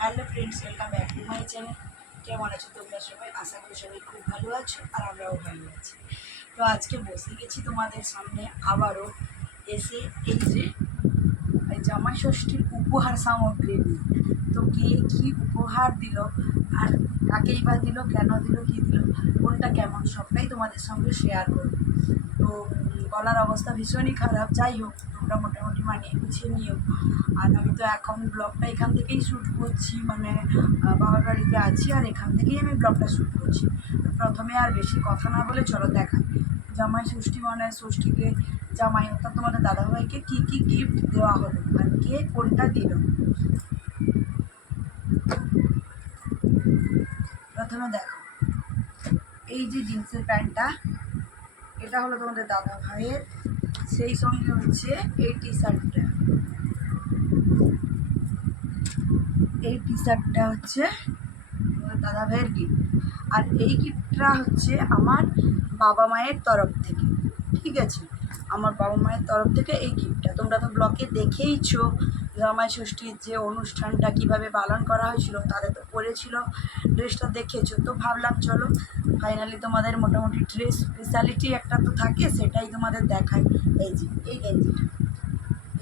Hello friends, welcome back to my channel. কেমন আছো তোমরা সবাই? আশা করি সবাই খুব ভালো আছো আর আমরাও ভালো আছি। তো আজকে বসে গেছি তোমাদের সামনে আবারও এসে এই যে জামাই ষষ্ঠীর উপহার সামগ্রী নিয়ে। তো কে কী উপহার দিল আর কাকেই বা দিল, কেন দিল, কী দিল, কোনটা কেমন, সবটাই তোমাদের সঙ্গে শেয়ার করব। তো গলার অবস্থা ভীষণই খারাপ, যাই হোক তোমরা মোটামুটি মানিয়ে গুছিয়ে নিও। আর আমি তো এখন ব্লগটা এখান থেকেই শ্যুট করছি, মানে বাবার বাড়িতে আছি আর এখান থেকেই আমি ব্লগটা শ্যুট করছি। তো প্রথমে আর বেশি কথা না বলে চলো দেখাই জামাই ষষ্ঠী, মানে ষষ্ঠীতে জামাই অর্থাৎ তোমাদের দাদাভাইকে কী কী গিফট দেওয়া হলো আর কে কোনটা দিল। প্রথমে দেখো, এই যে জিন্সের প্যান্টটা, এটা হলো তোমাদের দাদা ভাইয়ের, সেই সঙ্গে হচ্ছে এই টি শার্টটা। এই টি শার্টটা হচ্ছে তোমাদের দাদা ভাইয়ের গিফট, আর এই গিফটটা হচ্ছে আমার বাবা মায়ের তরফ থেকে। ঠিক আছে, আমার বাবা মায়ের তরফ থেকে এই গিফটটা। তোমরা তো ব্লগে দেখেইছো জামাই ষষ্ঠীর যে অনুষ্ঠানটা কিভাবে পালন করা হয়েছিল, তাদের তো পরেছিল, ড্রেসটা দেখেছো। তো ভাবলাম চলো ফাইনালি তোমাদের মোটামুটি ড্রেস স্পেশালিটি একটা তো থাকে, সেটাই তোমাদের দেখাই। এই যে এই গেঞ্জিটা,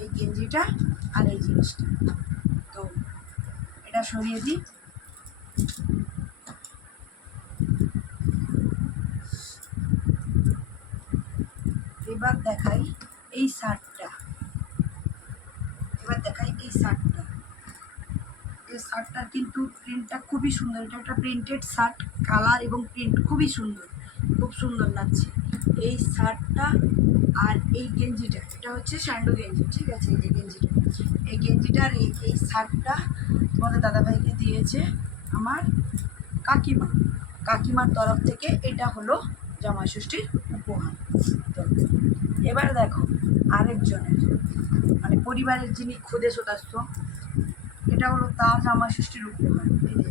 এই গেঞ্জিটা আর এই জিনিসটা। তো এটা সরিয়ে দিই। এবার দেখাই এই শার্টটা, এই শার্টটার কিন্তু প্রিন্টটা খুবই সুন্দর। এটা একটা প্রিন্টেড শার্ট, কালার এবং প্রিন্ট খুবই সুন্দর, খুব সুন্দর লাগছে এই শার্টটা। আর এই গেঞ্জিটা, এটা হচ্ছে স্যান্ডো গেঞ্জি। ঠিক আছে, এই যে গেঞ্জিটা, এই গেঞ্জিটার এই শার্টটা তোমাদের দাদাভাইকে দিয়েছে আমার কাকিমার তরফ থেকে। এটা হলো জামাই ষষ্ঠীর উপহার। তো এবার দেখো আরেকজনের, মানে পরিবারের যিনি খুদে সদস্য, এটা হলো তার জামাই ষষ্ঠীর উপহার। এই যে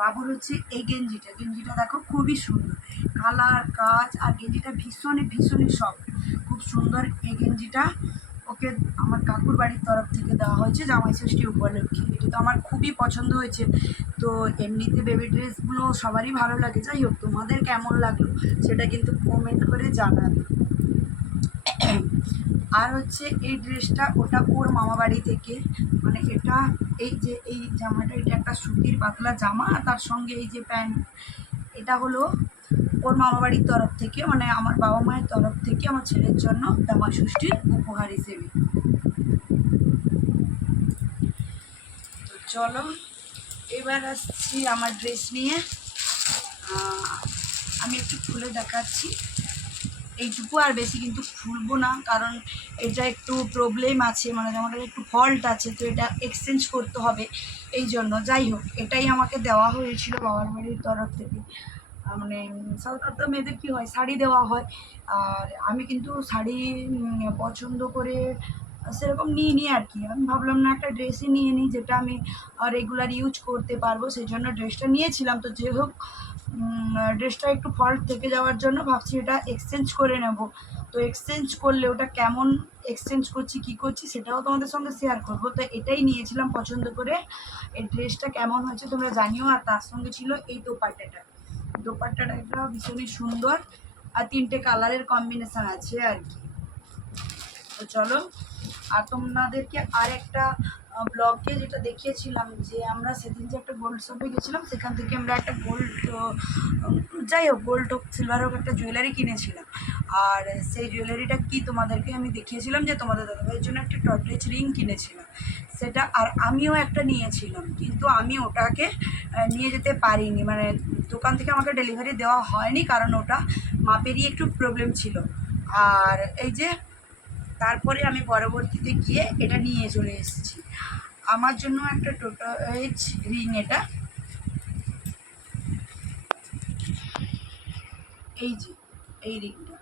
বাবুর হচ্ছে এই গেঞ্জিটা দেখো খুবই সুন্দর, কালার কাজ আর গেঞ্জিটা ভীষণই সফট, খুব সুন্দর এই গেঞ্জিটা। ওকে আমার কাকুর বাড়ির তরফ থেকে দেওয়া হয়েছে জামাই ষষ্ঠী উপলক্ষে। এটা তো আমার খুবই পছন্দ হয়েছে। তো এমনিতে বেবি ড্রেসগুলো সবারই ভালো লাগে, যাই হোক তোমাদের কেমন লাগলো সেটা কিন্তু কমেন্ট করে জানাবে। আর হচ্ছে এই ড্রেসটা, ওটা ওর মামা বাড়ি থেকে, মানে এটা এই যে এই জামাটা, এটা একটা সুতির পাতলা জামা, আর তার সঙ্গে এই যে প্যান্ট, এটা হলো ওর মামা বাড়ির তরফ থেকে, মানে আমার বাবা মায়ের তরফ থেকে আমার ছেলের জন্য জামাই ষষ্ঠীর উপহার হিসেবে। তো চলো এবার আসছি আমার ড্রেস নিয়ে। আমি একটু খুলে দেখাচ্ছি এইটুকু, আর বেশি কিন্তু খুলবো না, কারণ এটা একটু প্রবলেম আছে, মানে যেমন একটু ফল্ট আছে, তো এটা এক্সচেঞ্জ করতে হবে এই জন্য। যাই হোক, এটাই আমাকে দেওয়া হয়েছিল বাবার বাড়ির তরফ থেকে। মানে সাধারণত মেয়েদের কী হয়, শাড়ি দেওয়া হয়, আর আমি কিন্তু শাড়ি পছন্দ করে সেরকম নিই আর কি। আমি ভাবলাম না, একটা ড্রেসই নিয়ে নিই যেটা আমি রেগুলার ইউজ করতে পারবো, সেই জন্য ড্রেসটা নিয়েছিলাম। তো যে হোক, ড্রেসটা একটু ফল্ট থেকে যাওয়ার জন্য ভাবছি এটা এক্সচেঞ্জ করে নেব। তো এক্সচেঞ্জ করলে ওটা কেমন এক্সচেঞ্জ করছি, কী করছি, সেটাও তোমাদের সঙ্গে শেয়ার করব। তো এটাই নিয়েছিলাম পছন্দ করে। এই ড্রেসটা কেমন হয়েছে তোমরা জানিও। আর তার সঙ্গে ছিল এই দোপাট্টাটা একটা ভীষণই সুন্দর, আর 3টে কালারের কম্বিনেশান আছে আর কি। তো চলো, আর তোমাদেরকে আর একটা ব্লগে যেটা দেখিয়েছিলাম, যে আমরা সেদিন যে একটা গোল্ড শপে গেছিলাম, সেখান থেকে আমরা একটা যাই হোক গোল্ড হোক সিলভার হোক একটা জুয়েলারি কিনেছিলাম। আর সেই জুয়েলারিটা কি তোমাদেরকে আমি দেখিয়েছিলাম, যে তোমাদের দাদাভাইয়ের জন্য একটা টর্টলেজ রিং কিনেছিলাম সেটা, আর আমিও একটা নিয়েছিলাম, কিন্তু আমি ওটাকে নিয়ে যেতে পারিনি, মানে দোকান থেকে আমাকে ডেলিভারি দেওয়া হয়নি, কারণ ওটা মাপেরই একটু প্রবলেম ছিল। আর এই যে তারপরে আমি পরবর্তীতে গিয়ে এটা নিয়ে চলে এসেছি আমার জন্য একটা টোটাইজ রিং। এটা এই যে এই রিংটা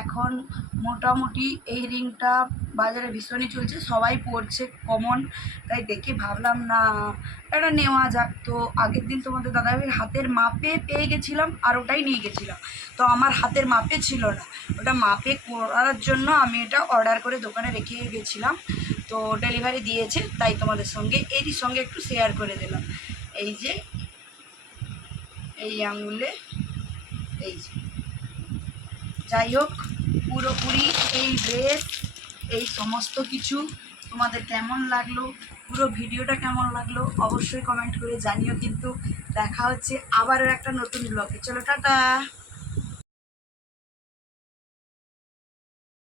এখন মোটামুটি এই রিংটা বাজারে ভীষণই চলছে, সবাই পরছে কমন, তাই দেখে ভাবলাম না এটা নেওয়া যাক। তো আগের দিন তোমাদের দাদাভাইয়ের হাতের মাপে পেয়ে গেছিলাম, আর ওটাই নিয়ে গেছিলাম। তো আমার হাতের মাপে ছিল না, ওটা মাপে করার জন্য আমি এটা অর্ডার করে দোকানে রেখে গেছিলাম। তো ডেলিভারি দিয়েছে, তাই তোমাদের সঙ্গে এরই সঙ্গে একটু শেয়ার করে দিলাম। এই যে এই আঙুলে, এই যে, যাই হোক, পুরোপুরি এই ড্রেস, এই সমস্ত কিছু তোমাদের কেমন লাগলো, পুরো ভিডিওটা কেমন লাগলো অবশ্যই কমেন্ট করে জানিও। কিন্তু দেখা হচ্ছে আবারও একটা নতুন ব্লগে। চলো টাটা।